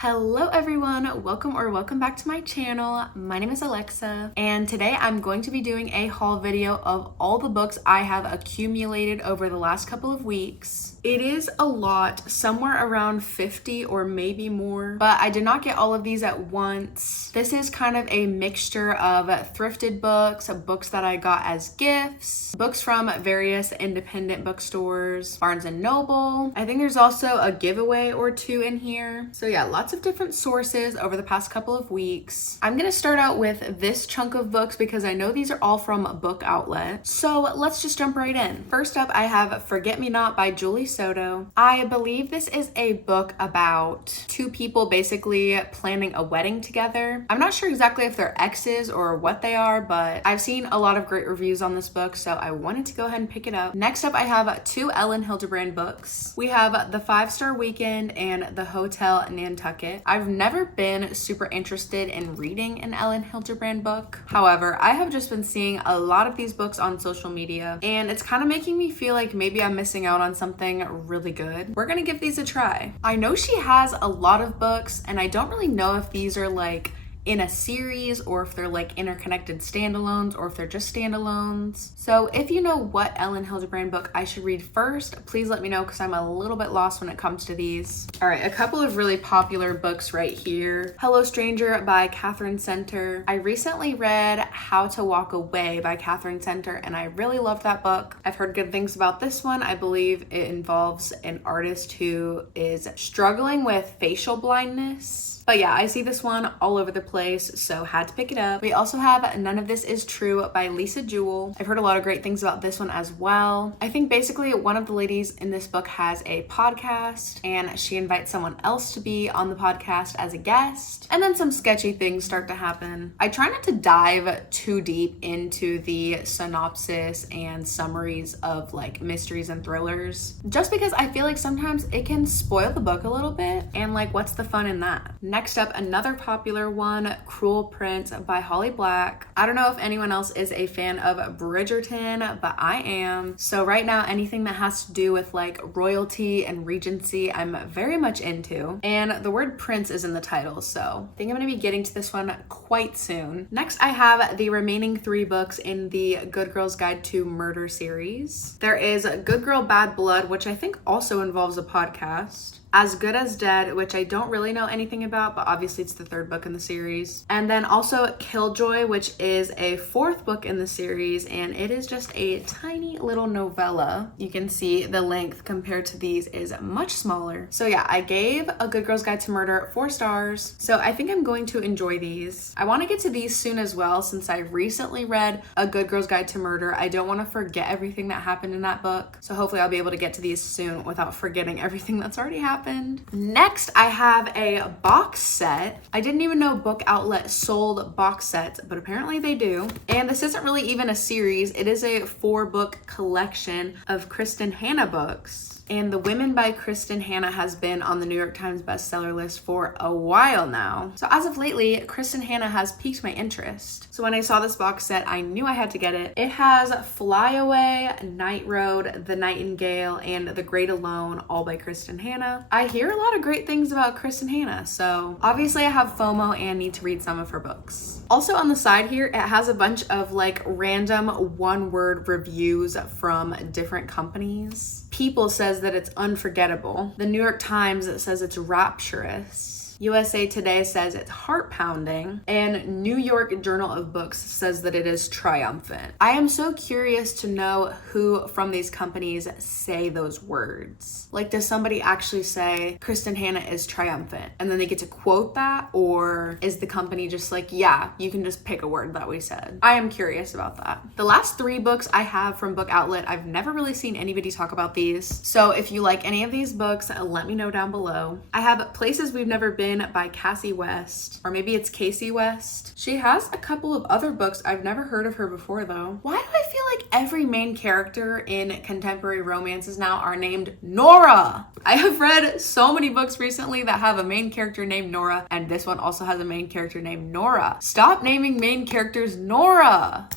Hello everyone, welcome back to my channel. My name is Alexa and today I'm going to be doing a haul video of all the books I have accumulated over the last couple of weeks. It is a lot, somewhere around 50 or maybe more, but I did not get all of these at once. This is kind of a mixture of thrifted books, books that I got as gifts, books from various independent bookstores, Barnes and Noble. I think there's also a giveaway or two in here. So yeah, lots of different sources over the past couple of weeks. I'm gonna start out with this chunk of books because I know these are all from Book Outlet. So let's just jump right in. First up, I have Forget Me Not by Julie Soto. I believe this is a book about two people basically planning a wedding together. I'm not sure exactly if they're exes or what they are, but I've seen a lot of great reviews on this book, so I wanted to go ahead and pick it up. Next up, I have two Ellen Hildebrand books. We have The 5-Star Weekend and The Hotel Nantucket. I've never been super interested in reading an Ellen Hildebrand book. However, I have just been seeing a lot of these books on social media, and it's kind of making me feel like maybe I'm missing out on something really good. We're gonna give these a try. I know she has a lot of books, and I don't really know if these are like in a series or if they're like interconnected standalones or if they're just standalones. So if you know what Ellen Hildebrand book I should read first, please let me know because I'm a little bit lost when it comes to these. All right, a couple of really popular books right here. Hello Stranger by Catherine Center. I recently read How to Walk Away by Catherine Center and I really loved that book. I've heard good things about this one. I believe it involves an artist who is struggling with facial blindness. But yeah, I see this one all over the place, so had to pick it up. We also have None of This Is True by Lisa Jewell. I've heard a lot of great things about this one as well. I think basically one of the ladies in this book has a podcast and she invites someone else to be on the podcast as a guest, and then some sketchy things start to happen. I try not to dive too deep into the synopsis and summaries of like mysteries and thrillers, just because I feel like sometimes it can spoil the book a little bit, and like what's the fun in that? Next up, another popular one, Cruel Prince by Holly Black. I don't know if anyone else is a fan of Bridgerton, but I am. So right now, anything that has to do with like royalty and regency, I'm very much into. And the word prince is in the title, so I think I'm gonna be getting to this one quite soon. Next, I have the remaining 3 books in the Good Girl's Guide to Murder series. There is Good Girl, Bad Blood, which I think also involves a podcast. As Good as Dead, which I don't really know anything about, but obviously it's the 3rd book in the series. And then also Killjoy, which is a 4th book in the series, and it is just a tiny little novella. You can see the length compared to these is much smaller. So yeah, I gave A Good Girl's Guide to Murder 4 stars, so I think I'm going to enjoy these. I want to get to these soon as well, since I recently read A Good Girl's Guide to Murder. I don't want to forget everything that happened in that book, so hopefully I'll be able to get to these soon without forgetting everything that's already happened. Next, I have a box set. I didn't even know Book Outlet sold box sets, but apparently they do. And this isn't really even a series. It is a 4-book collection of Kristin Hannah books. And The Women by Kristin Hannah has been on the New York Times bestseller list for a while now. So as of lately, Kristin Hannah has piqued my interest. So when I saw this box set, I knew I had to get it. It has Fly Away, Night Road, The Nightingale, and The Great Alone, all by Kristin Hannah. I hear a lot of great things about Kristin Hannah, so obviously I have FOMO and need to read some of her books. Also on the side here, it has a bunch of like random one-word reviews from different companies. People says that it's unforgettable. The New York Times says it's rapturous. USA Today says it's heart-pounding, and New York Journal of Books says that it is triumphant. I am so curious to know who from these companies say those words. Like, does somebody actually say Kristin Hannah is triumphant and then they get to quote that, or is the company just like, yeah, you can just pick a word that we said? I am curious about that. The last 3 books I have from Book Outlet, I've never really seen anybody talk about these, so if you like any of these books, let me know down below. I have Places We've Never Been by Cassie West, or maybe it's Casey West. She has a couple of other books. I've never heard of her before though. Why do I feel like every main character in contemporary romances now are named Nora? I have read so many books recently that have a main character named Nora, and this one also has a main character named Nora. Stop naming main characters Nora.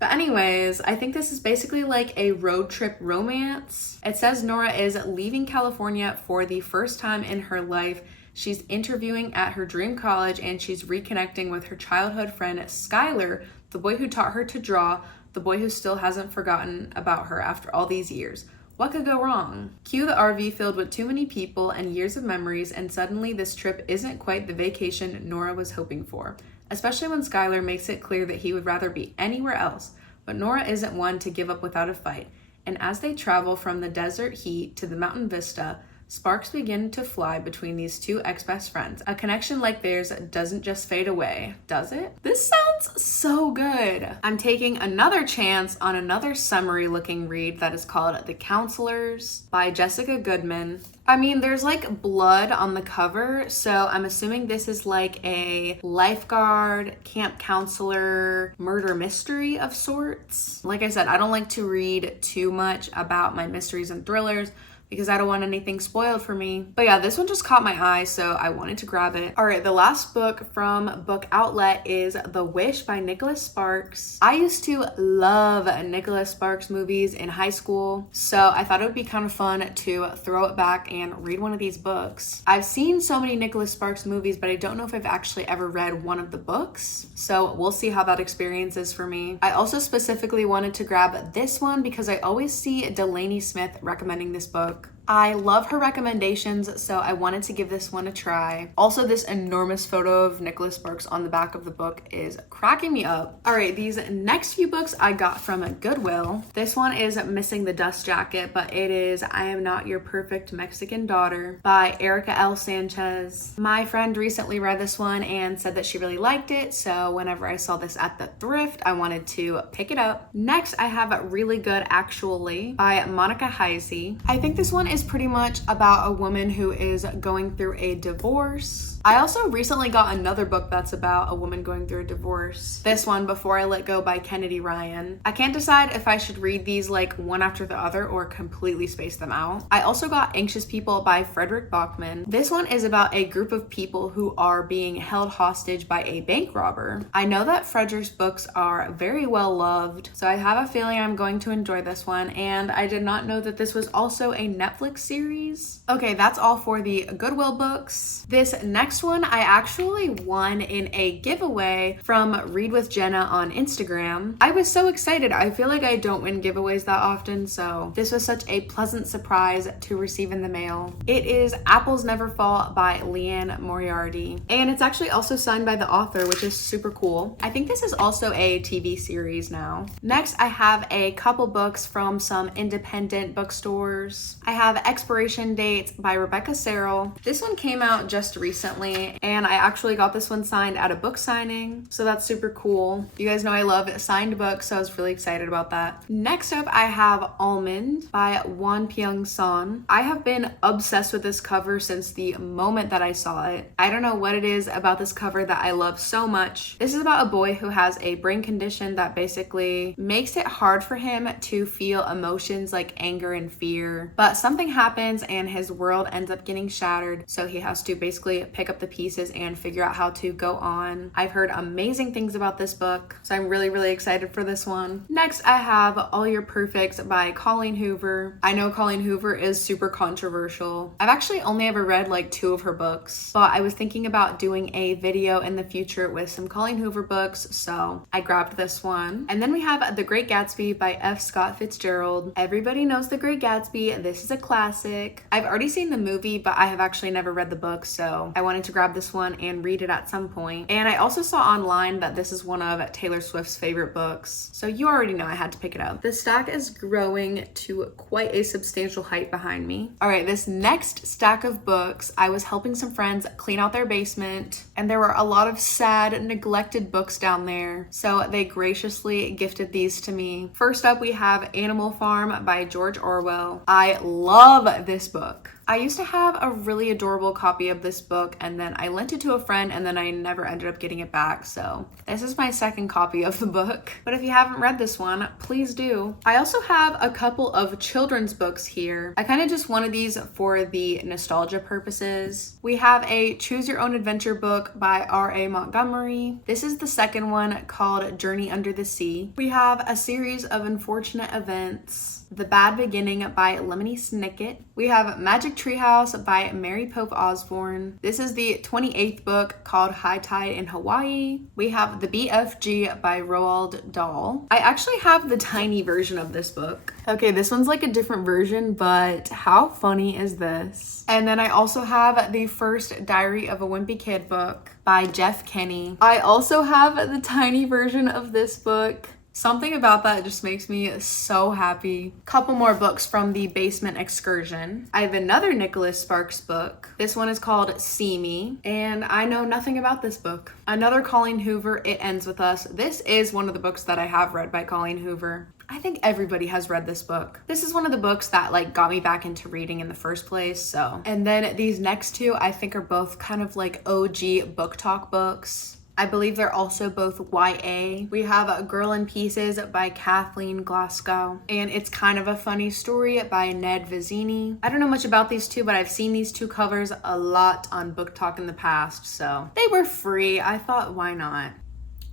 But anyways, I think this is basically like a road trip romance. It says Nora is leaving California for the first time in her life She's interviewing at her dream college, and she's reconnecting with her childhood friend Skylar, the boy who taught her to draw, the boy who still hasn't forgotten about her after all these years. What could go wrong? Cue the RV filled with too many people and years of memories, and suddenly this trip isn't quite the vacation Nora was hoping for, especially when Skylar makes it clear that he would rather be anywhere else. But Nora isn't one to give up without a fight, and as they travel from the desert heat to the mountain vista, sparks begin to fly between these two ex-best friends. A connection like theirs doesn't just fade away, does it? This sounds so good. I'm taking another chance on another summery looking read that is called The Counselors by Jessica Goodman. I mean, there's like blood on the cover, so I'm assuming this is like a lifeguard, camp counselor, murder mystery of sorts. Like I said, I don't like to read too much about my mysteries and thrillers because I don't want anything spoiled for me. But yeah, this one just caught my eye, so I wanted to grab it. All right, the last book from Book Outlet is The Wish by Nicholas Sparks. I used to love Nicholas Sparks movies in high school, so I thought it would be kind of fun to throw it back and read one of these books. I've seen so many Nicholas Sparks movies, but I don't know if I've actually ever read one of the books, so we'll see how that experience is for me. I also specifically wanted to grab this one because I always see Delaney Smith recommending this book. I love her recommendations, so I wanted to give this one a try. Also, this enormous photo of Nicholas Sparks on the back of the book is cracking me up. All right, these next few books I got from Goodwill. This one is Missing the Dust Jacket, but it is I Am Not Your Perfect Mexican Daughter by Erica L. Sanchez. My friend recently read this one and said that she really liked it, so whenever I saw this at the thrift, I wanted to pick it up. Next, I have Really Good Actually by Monica Heisey. I think this one is pretty much about a woman who is going through a divorce. I also recently got another book that's about a woman going through a divorce. This one, Before I Let Go by Kennedy Ryan. I can't decide if I should read these like one after the other or completely space them out. I also got Anxious People by Frederick Bachman. This one is about a group of people who are being held hostage by a bank robber. I know that Frederick's books are very well loved, so I have a feeling I'm going to enjoy this one, and I did not know that this was also a Netflix series. Okay, that's all for the Goodwill books. This next one I actually won in a giveaway from Read with Jenna on Instagram. I was so excited. I feel like I don't win giveaways that often, so this was such a pleasant surprise to receive in the mail. It is Apples Never Fall by Leanne Moriarty, and it's actually also signed by the author, which is super cool. I think this is also a TV series now. Next, I have a couple books from some independent bookstores. I have Expiration Dates by Rebecca Serrell. This one came out just recently, and I actually got this one signed at a book signing, so that's super cool. You guys know I love signed books, so I was really excited about that. Next up, I have Almond by Won Pyung Son. I have been obsessed with this cover since the moment that I saw it. I don't know what it is about this cover that I love so much. This is about a boy who has a brain condition that basically makes it hard for him to feel emotions like anger and fear, but something happens and his world ends up getting shattered, so he has to basically pick up the pieces and figure out how to go on. I've heard amazing things about this book, so I'm really excited for this one. Next, I have All Your Perfects by Colleen Hoover. I know Colleen Hoover is super controversial. I've actually only ever read like 2 of her books, but I was thinking about doing a video in the future with some Colleen Hoover books, so I grabbed this one. And then we have The Great Gatsby by F. Scott Fitzgerald. Everybody knows The Great Gatsby. This is a classic. I've already seen the movie, but I have actually never read the book, so I wanted to grab this one and read it at some point. And I also saw online that this is one of Taylor Swift's favorite books, so you already know I had to pick it up. The stack is growing to quite a substantial height behind me. All right, this next stack of books, I was helping some friends clean out their basement, and there were a lot of sad, neglected books down there, so they graciously gifted these to me. First up, we have Animal Farm by George Orwell. I love this book. I used to have a really adorable copy of this book, and then I lent it to a friend, and then I never ended up getting it back, so this is my second copy of the book. But if you haven't read this one, please do. I also have a couple of children's books here. I kind of just wanted these for the nostalgia purposes. We have a Choose Your Own Adventure book by R.A. Montgomery. This is the second one, called Journey Under the Sea. We have A Series of Unfortunate Events, The Bad Beginning by Lemony Snicket. We have Magic Treehouse by Mary Pope Osborne. This is the 28th book called High Tide in Hawaii. We have The BFG by Roald Dahl. I actually have the tiny version of this book. Okay, this one's like a different version, but how funny is this? And then I also have the first Diary of a Wimpy Kid book by Jeff Kinney. I also have the tiny version of this book. Something about that just makes me so happy. Couple more books from the Basement Excursion. I have another Nicholas Sparks book. This one is called See Me, and I know nothing about this book. Another Colleen Hoover, It Ends With Us. This is one of the books that I have read by Colleen Hoover. I think everybody has read this book. This is one of the books that like got me back into reading in the first place, so. And then these next two I think are both kind of like OG book talk books. I believe they're also both YA. We have A Girl in Pieces by Kathleen Glasgow, and it's kind of a funny story by Ned Vizzini. I don't know much about these two, but I've seen these two covers a lot on Book Talk in the past, so they were free. I thought, why not?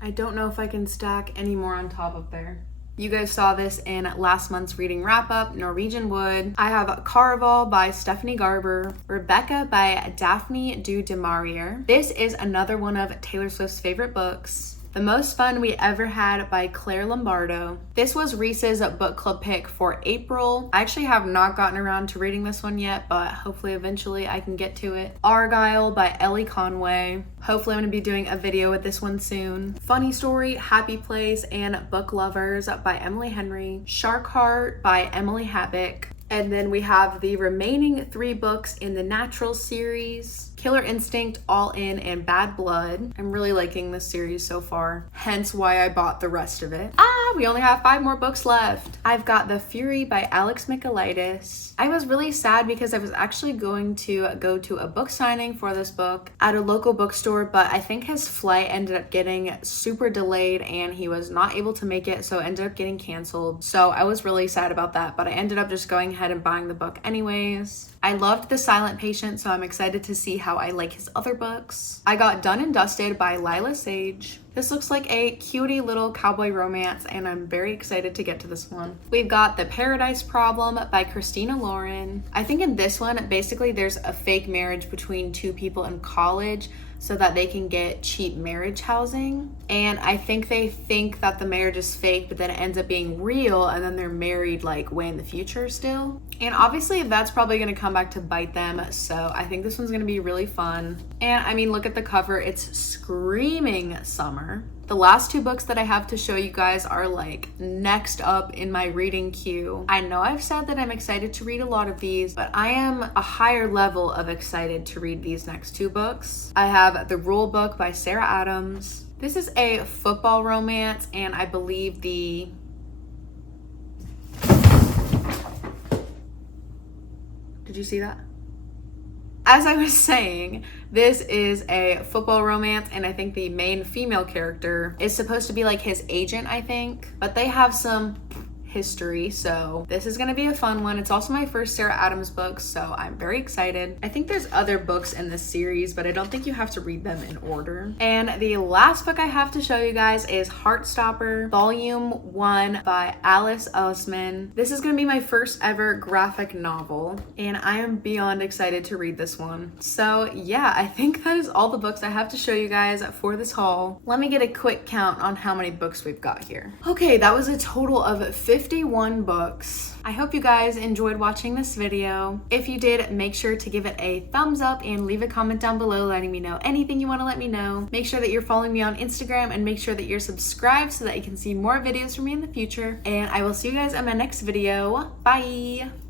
I don't know if I can stack any more on top of there. You guys saw this in last month's reading wrap-up, Norwegian Wood. I have Caraval by Stephanie Garber, Rebecca by Daphne du Maurier. This is another one of Taylor Swift's favorite books. The Most Fun We Ever Had by Claire Lombardo. This was Reese's book club pick for April. I actually have not gotten around to reading this one yet, but hopefully eventually I can get to it. Argyle by Ellie Conway. Hopefully I'm going to be doing a video with this one soon. Funny Story, Happy Place, and Book Lovers by Emily Henry. Shark Heart by Emily Habich. And then we have the remaining 3 books in the Natural series. Killer Instinct, All In, and Bad Blood. I'm really liking this series so far, hence why I bought the rest of it. We only have 5 more books left. I've got The Fury by Alex Michaelides. I was really sad because I was actually going to go to a book signing for this book at a local bookstore, but I think his flight ended up getting super delayed and he was not able to make it, so it ended up getting canceled. So I was really sad about that, but I ended up just going ahead and buying the book anyways. I loved The Silent Patient, so I'm excited to see how I like his other books. I got Done and Dusted by Lila Sage. This looks like a cutie little cowboy romance, and I'm very excited to get to this one. We've got The Paradise Problem by Christina Lauren. I think in this one, basically there's a fake marriage between 2 people in college so that they can get cheap marriage housing. And I think they think that the marriage is fake, but then it ends up being real, and then they're married like way in the future still. And obviously that's probably gonna come back to bite them, so I think this one's gonna be really fun. And I mean, look at the cover, it's screaming summer. The last 2 books that I have to show you guys are like next up in my reading queue. I know I've said that I'm excited to read a lot of these, but I am a higher level of excited to read these next 2 books. I have The Rule Book by Sarah Adams. This is a football romance, and I believe the... Did you see that? As I was saying, this is a football romance, and I think the main female character is supposed to be like his agent, I think. But they have some history, so this is gonna be a fun one. It's also my first Sarah Adams book, so I'm very excited. I think there's other books in this series, but I don't think you have to read them in order. And the last book I have to show you guys is Heartstopper, Volume 1 by Alice Oseman. This is gonna be my first ever graphic novel, and I am beyond excited to read this one. So yeah, I think that is all the books I have to show you guys for this haul. Let me get a quick count on how many books we've got here. Okay, that was a total of 51 books. I hope you guys enjoyed watching this video. If you did, make sure to give it a thumbs up and leave a comment down below letting me know anything you want to let me know. Make sure that you're following me on Instagram and make sure that you're subscribed so that you can see more videos from me in the future. And I will see you guys in my next video. Bye!